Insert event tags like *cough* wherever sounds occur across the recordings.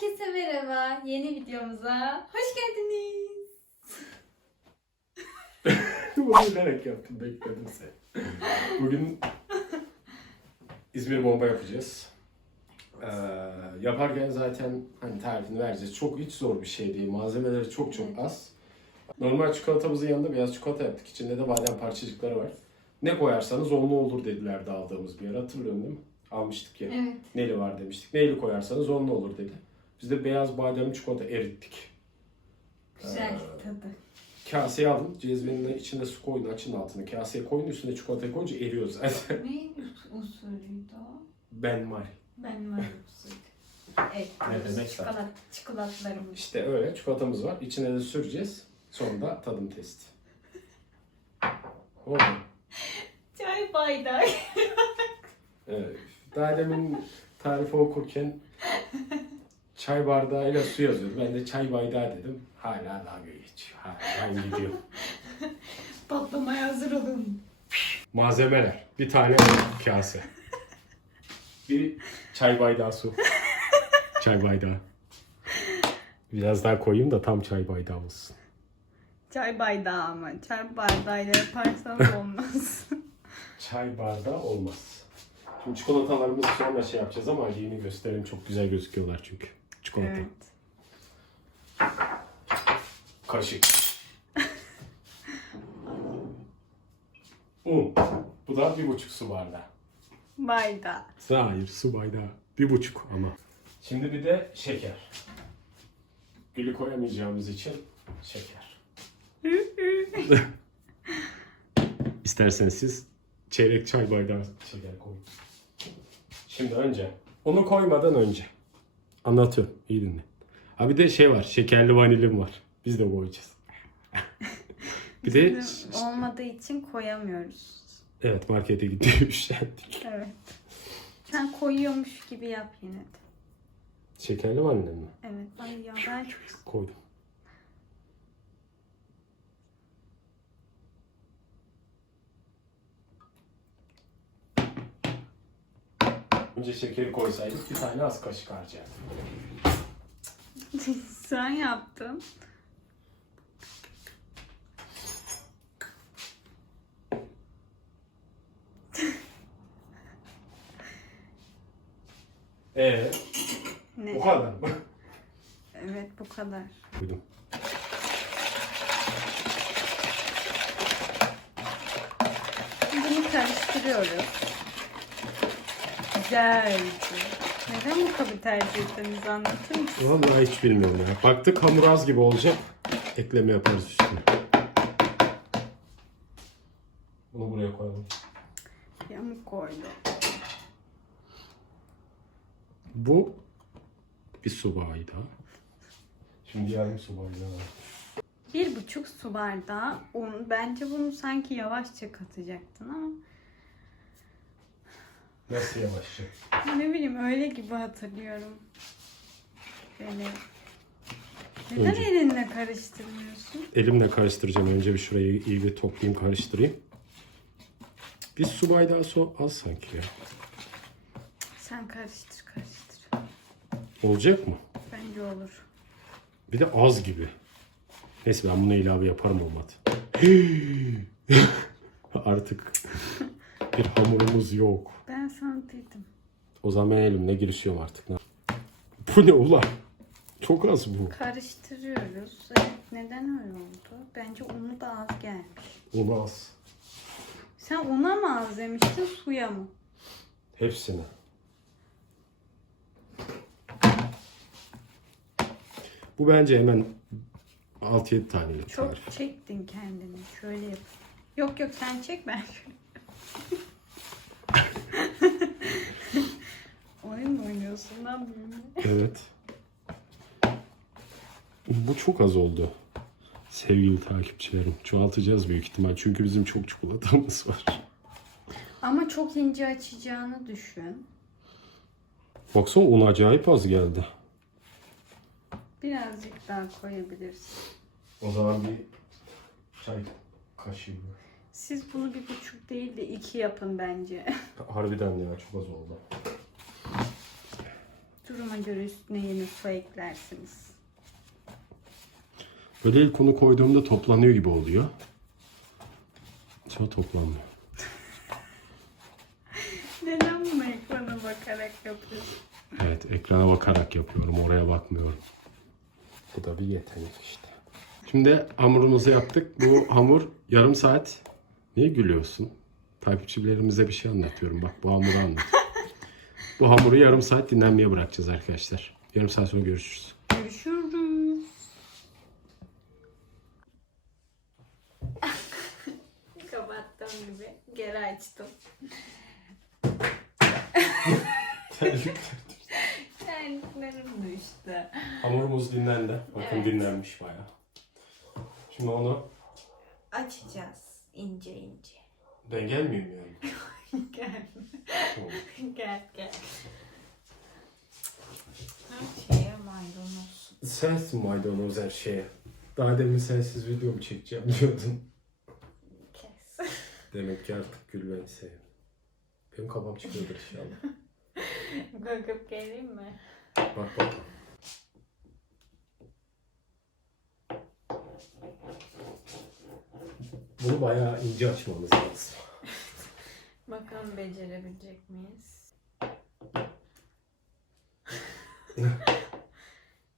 Herkese merhaba. Yeni videomuza hoş geldiniz. *laughs* Bunu bilerek yaptım, bekledim seni. Bugün İzmir bomba yapacağız. Ee, yaparken zaten hani tarifini vereceğiz. Çok hiç zor bir şey değil. Malzemeleri çok çok az. Normal çikolatamızın yanında beyaz çikolata yaptık. İçinde de badem parçacıkları var. Ne koyarsanız onlu olur dediler de aldığımız bir yer. Hatırlıyorsun değil mi? Almıştık ya. Evet. Neli var demiştik. Neyli koyarsanız onlu olur dedi. Biz de beyaz badem çikolata erittik. Güzel Ee, tadı. Kaseye alın, cezvenin içine su koyun, açın altını. Kaseye koyun, üstüne çikolatayı koyunca eriyor zaten. Ne usulüydü o? Ben var. Ben var usulü. Evet. Ne demek Çikolat, çikolatlarımız. İşte öyle çikolatamız var. İçine de süreceğiz. Sonra da tadım testi. Oldu. Çay bardağı. Evet. Daha demin tarifi okurken çay bardağıyla su yazıyordu. Ben de çay bardağı dedim. Hala dalga geçiyor. Hala ben gidiyorum. *laughs* Patlamaya hazır olun. Malzemeler. Bir tane kase. Bir çay bardağı su. Çay bardağı. Biraz daha koyayım da tam çay bardağı olsun. Çay bardağı ama. Çay bardağıyla yaparsanız *laughs* olmaz. Çay bardağı olmaz. Şimdi çikolatalarımızı sonra şey yapacağız ama yeni gösterelim. Çok güzel gözüküyorlar çünkü. Çikolata. evet. Kaşık. Un. *laughs* Bu da bir buçuk su bardağı. Bardağı. Hayır su bardağı. Bir buçuk ama. Şimdi bir de şeker. Gülü koyamayacağımız için şeker. *laughs* *laughs* İsterseniz siz çeyrek çay bardağı şeker koyun. Şimdi önce, onu koymadan önce. Anlatıyorum, iyi dinle. Ha bir de şey var, şekerli vanilim var. Biz de koyacağız. *laughs* bir de Bizim olmadığı için koyamıyoruz. evet markete gidiyor üşendik. Evet. Sen koyuyormuş gibi yap yine de. Şekerli vanilim mi? Evet. Ay ya ben Koydum. Önce şekeri koysaydık bir tane az kaşık harcardık. *laughs* sen yaptın. Ee, Ne? bu kadar mı? Evet bu kadar. Koydum. Bunu karıştırıyoruz. Güzelce. Neden bu kabı tercih ettiniz anlatır mısın? Vallahi hiç bilmiyorum ya. Baktık hamur az gibi olacak. Ekleme yaparız üstüne. Bunu buraya koyalım. Yamuk koydu. Bu bir su bardağı. Şimdi yarım su bardağı var. Bir buçuk su bardağı un. Bence bunu sanki yavaşça katacaktın ama Nasıl yavaşça? ne bileyim öyle gibi hatırlıyorum. Böyle. Neden Önce- elinle karıştırmıyorsun? Elimle karıştıracağım. Önce bir şurayı iyi bir toplayayım, karıştırayım. Bir su bardağı su az sanki ya. Sen karıştır karıştır. Olacak mı? Bence olur. Bir de az gibi. Neyse ben bunu ilave yaparım olmadı. *gasps* Artık bir hamurumuz yok. Ben sana dedim. O zaman ben elimle girişiyorum artık. Bu ne ulan? Çok az bu. Karıştırıyoruz. Evet, neden öyle oldu? Bence unu da az gelmiş. Un az. Sen una mı az demiştin, suya mı? Hepsini. Bu bence hemen 6-7 tanelik Çok tarif. çektin kendini. Şöyle yap. Yok yok sen çek ben şöyle. Oyun mu oynuyorsun lan benimle? Evet. Bu çok az oldu. Sevgili takipçilerim. Çoğaltacağız büyük ihtimal. Çünkü bizim çok çikolatamız var. Ama çok ince açacağını düşün. Baksana un acayip az geldi. Birazcık daha koyabilirsin. O zaman bir çay kaşığı. Siz bunu bir buçuk değil de iki yapın bence. *laughs* Harbiden ya çok az oldu. Duruma göre üstüne yeni su eklersiniz. Böyle ilk onu koyduğumda toplanıyor gibi oluyor. Sonra toplanmıyor. *laughs* Neden bunu ekrana bakarak yapıyorsun? Evet ekrana bakarak yapıyorum. Oraya bakmıyorum. Bu da bir yetenek işte. Şimdi hamurumuzu yaptık. Bu hamur yarım saat. Niye gülüyorsun? Takipçilerimize bir şey anlatıyorum. Bak bu hamuru anlat. *laughs* bu hamuru yarım saat dinlenmeye bırakacağız arkadaşlar. Yarım saat sonra görüşürüz. Görüşürüz. *laughs* Kapattığım gibi geri açtım. *laughs* Terliklerim düştü. Hamurumuz dinlendi. Bakın Evet. dinlenmiş bayağı. Şimdi onu Açacağız ince ince. ben gelmeyeyim yani. *laughs* Gel. Tamam. Gel gel. Her şeye maydanoz. Sensin maydanoz her şeye. Daha demin sensiz video mu çekeceğim diyordun. Kes. Demek ki artık gül beni seviyor. Benim kafam çıkıyordur inşallah. Kalkıp geleyim mi? Bak bak. Bunu bayağı ince açmamız lazım. Bakalım becerebilecek miyiz? *laughs*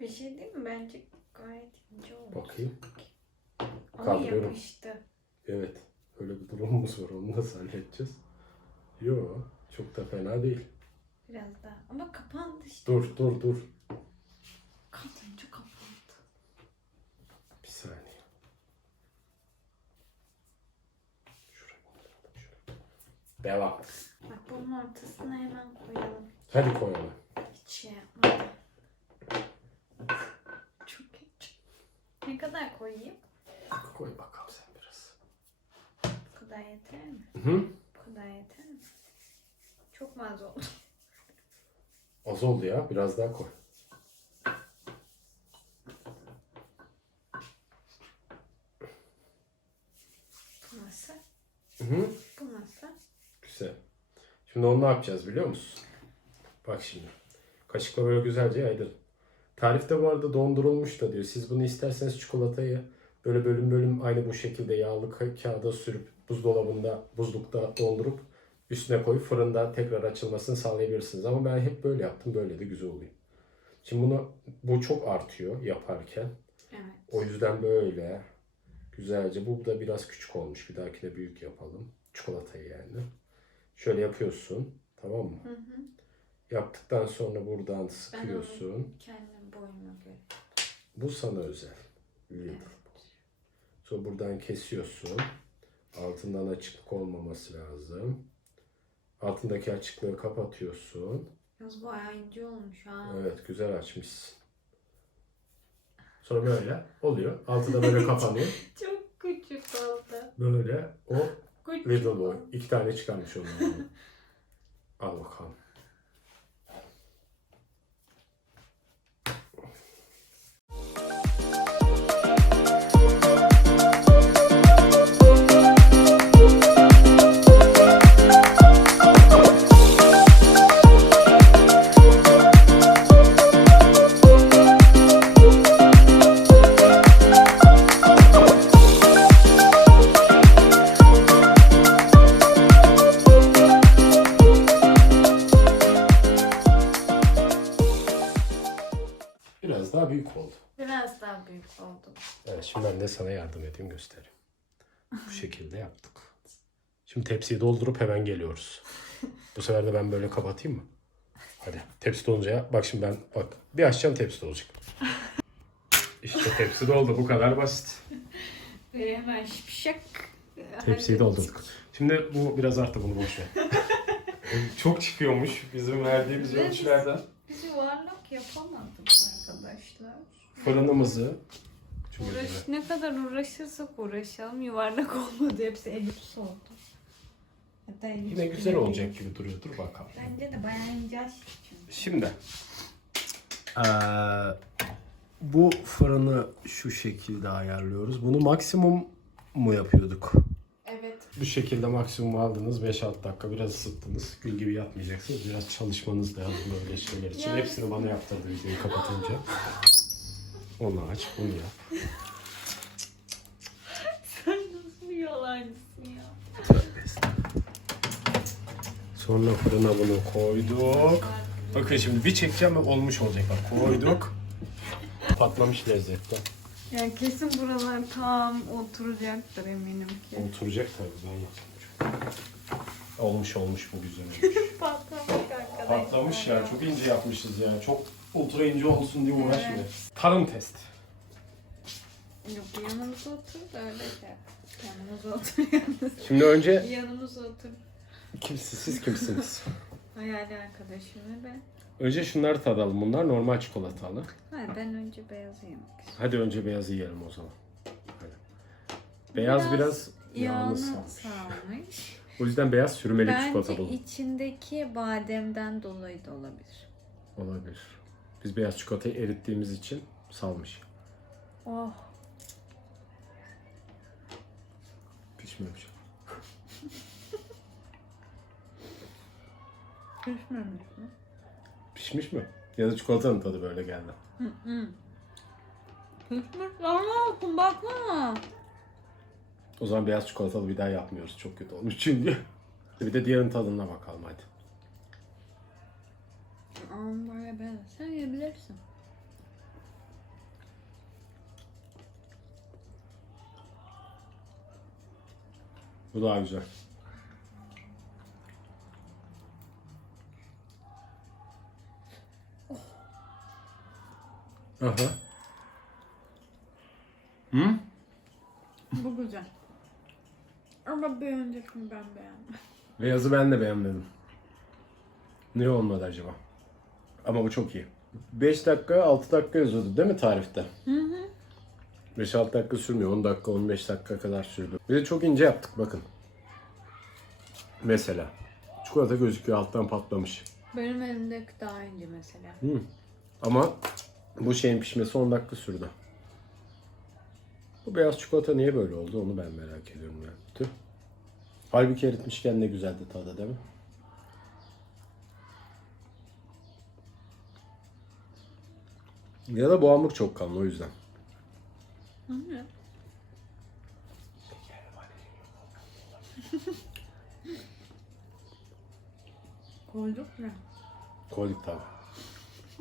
Bir şey değil mi? Bence gayet ince oldu. Bakayım. Ama Kaldırıyorum. yapıştı. Evet. Öyle bir durumumuz var. Onu nasıl halledeceğiz? Yo, çok da fena değil. Biraz daha. Ama kapandı işte. Dur, dur, dur. Katınca kapandı. Bir saniye. Şuraya koyalım, şuraya. Devam. Bak bunun ortasına hemen koyalım. Hadi koyalım. Hiç şey yapmadan. Çok ince. Ne kadar koyayım? Koy bakalım sen biraz. Bu kadar yeter mi? Hı? Bu kadar yeter mi? Çok mu az oldu? Az oldu ya. Biraz daha koy. Bu nasıl? Hı? Bu nasıl? Güzel. Şimdi onu ne yapacağız biliyor musun? Bak şimdi. Kaşıkla böyle güzelce yaydırın. Tarifte bu arada dondurulmuş da diyor. Siz bunu isterseniz çikolatayı böyle bölüm bölüm aynı bu şekilde yağlı ka- kağıda sürüp buzdolabında, buzlukta dondurup üstüne koyup fırında tekrar açılmasını sağlayabilirsiniz. Ama ben hep böyle yaptım. Böyle de güzel oluyor. Şimdi bunu bu çok artıyor yaparken. Evet. O yüzden böyle güzelce. Bu da biraz küçük olmuş. Bir dahakine büyük yapalım. Çikolatayı yani. Şöyle yapıyorsun. Tamam mı? Hı hı. Yaptıktan sonra buradan sıkıyorsun. Kendim boyuma göre. Bu sana özel. Lidl. Sonra buradan kesiyorsun. Altından açıklık olmaması lazım. Altındaki açıklığı kapatıyorsun. Yalnız bayağı ince olmuş ha. Evet güzel açmışsın. Sonra böyle oluyor. Altı da böyle *laughs* kapanıyor. Çok küçük oldu. Böyle o Little. Boy. İki tane çıkarmış ondan. *laughs* Al bakalım. De sana yardım edeyim göstereyim. Bu şekilde yaptık. Şimdi tepsiyi doldurup hemen geliyoruz. Bu sefer de ben böyle kapatayım mı? Hadi tepsi dolunca ya. Bak şimdi ben bak bir açacağım tepsi dolacak. İşte tepsi doldu bu kadar basit. Ve hemen şıpşak. Tepsiyi doldurduk. Şimdi bu biraz arttı bunu boş ver. *laughs* Çok çıkıyormuş bizim verdiğimiz ölçülerden. Biz yuvarlak yapamadık arkadaşlar. Fırınımızı Çok Uğraş, güzel. ne kadar uğraşırsak uğraşalım yuvarlak olmadı. Hepsi elips oldu. Hatta elips Yine güzel bile olacak gibi duruyor. Dur bakalım. Bence de bayağı ince çünkü. Şimdi bu fırını şu şekilde ayarlıyoruz. Bunu maksimum mu yapıyorduk? Evet. Bu şekilde maksimum aldınız 5-6 dakika biraz ısıttınız. Gül gibi yatmayacaksınız. Biraz çalışmanız lazım böyle şeyler için. Hepsini bana yaptırdı videoyu kapatınca. *laughs* Onu aç, bunu yap. Sen nasıl bir yalancısın ya? Sonra fırına bunu koyduk. Bakın şimdi bir çekeceğim ve olmuş olacak bak. Koyduk. Patlamış lezzetten. Ya kesin buralar tam oturacaktır eminim ki. Oturacak tabii ben yaptım. Olmuş olmuş bu güzel olmuş. *laughs* Patlamış arkadaşlar. Patlamış ya çok ince yapmışız ya. Çok ultra ince olsun diye uğraşmıyor. Evet. Tarım test. Yok yanımıza otur da öyle şey. Yanımıza otur yalnız. Şimdi önce *laughs* Yanımıza otur. kimsiz siz kimsiniz? Hayali arkadaşım ve ben. önce şunları tadalım. Bunlar normal çikolatalı. Hayır ben önce beyazı yemek istiyorum. Hadi önce beyazı yiyelim o zaman. Hadi. Beyaz biraz, Biraz yağını salmış. salmış. O yüzden beyaz sürmeli çikolata Bence buldum. içindeki bademden dolayı da olabilir. Olabilir. Biz beyaz çikolatayı erittiğimiz için salmış. Oh. Pişmemiş. Pişmemiş mi? Pişmiş mi? Ya da çikolatanın tadı böyle geldi. Hı hı. Pişmiş lan olsun bakma. O zaman beyaz çikolatalı bir daha yapmıyoruz. Çok kötü olmuş çünkü. Bir de diğerinin tadına bakalım hadi. Ama böyle ben sen yiyebilirsin. Bu daha güzel. Aha. Hı? Bu güzel. Ama bir öncekini ben beğendim. Beyazı ben de beğenmedim. Niye olmadı acaba? Ama bu çok iyi. 5 dakika 6 dakika yazıyordu değil mi tarifte? Hı hı. 5-6 dakika sürmüyor. 10 dakika 15 dakika kadar sürdü. Bir de çok ince yaptık bakın. Mesela. Çikolata gözüküyor alttan patlamış. Benim elimdeki daha ince mesela. Hı. Ama bu şeyin pişmesi 10 dakika sürdü. Bu beyaz çikolata niye böyle oldu onu ben merak ediyorum ya. Tüh. Halbuki eritmişken ne güzeldi tadı değil mi? Ya da bu hamur çok kalın o yüzden. Hı. *laughs* Koyduk mu? Koyduk tabii.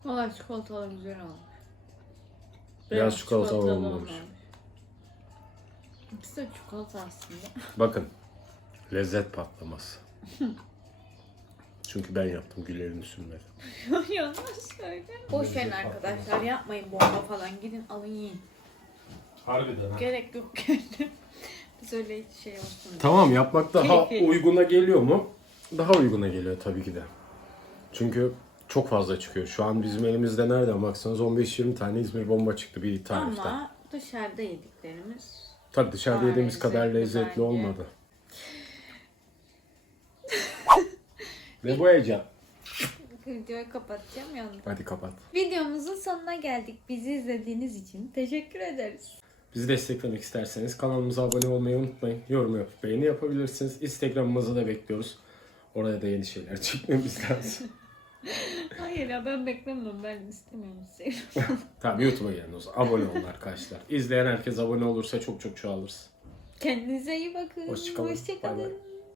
Valla çikolatalı güzel olmuş. Beyaz çikolatalı olmamış. İkisi de çikolata aslında. Bakın. Lezzet patlaması. *laughs* Çünkü ben yaptım güllerini sürmedi. *laughs* Yanlış söyle. Boş verin arkadaşlar yapmayın bomba falan. Gidin alın yiyin. Harbiden ha. Gerek yok yani. *laughs* Biz öyle hiç şey olsun. Tamam yapmak daha Keyifli. uyguna geliyor mu? Daha uyguna geliyor tabii ki de. Çünkü çok fazla çıkıyor. Şu an bizim elimizde nereden baksanız 15-20 tane İzmir bomba çıktı bir tarifte. Ama dışarıda yediklerimiz Tabii dışarıda Daha yediğimiz kadar lezzetli lezzetli bence. olmadı. Ve bu heyecan. videoyu kapatacağım yanında. Hadi kapat. Videomuzun sonuna geldik. Bizi izlediğiniz için teşekkür ederiz. Bizi desteklemek isterseniz kanalımıza abone olmayı unutmayın. Yorum yapıp beğeni yapabilirsiniz. Instagram'ımızı da bekliyoruz. Oraya da yeni şeyler çekmemiz *laughs* lazım. Hayır ya ben beklemem. Ben istemiyorum sizi. *laughs* tamam YouTube'a gelin o zaman. Abone olun arkadaşlar. İzleyen herkes abone olursa çok çok çoğalırız. Kendinize iyi bakın. Hoşçakalın. Bay bay. Hoşçakalın.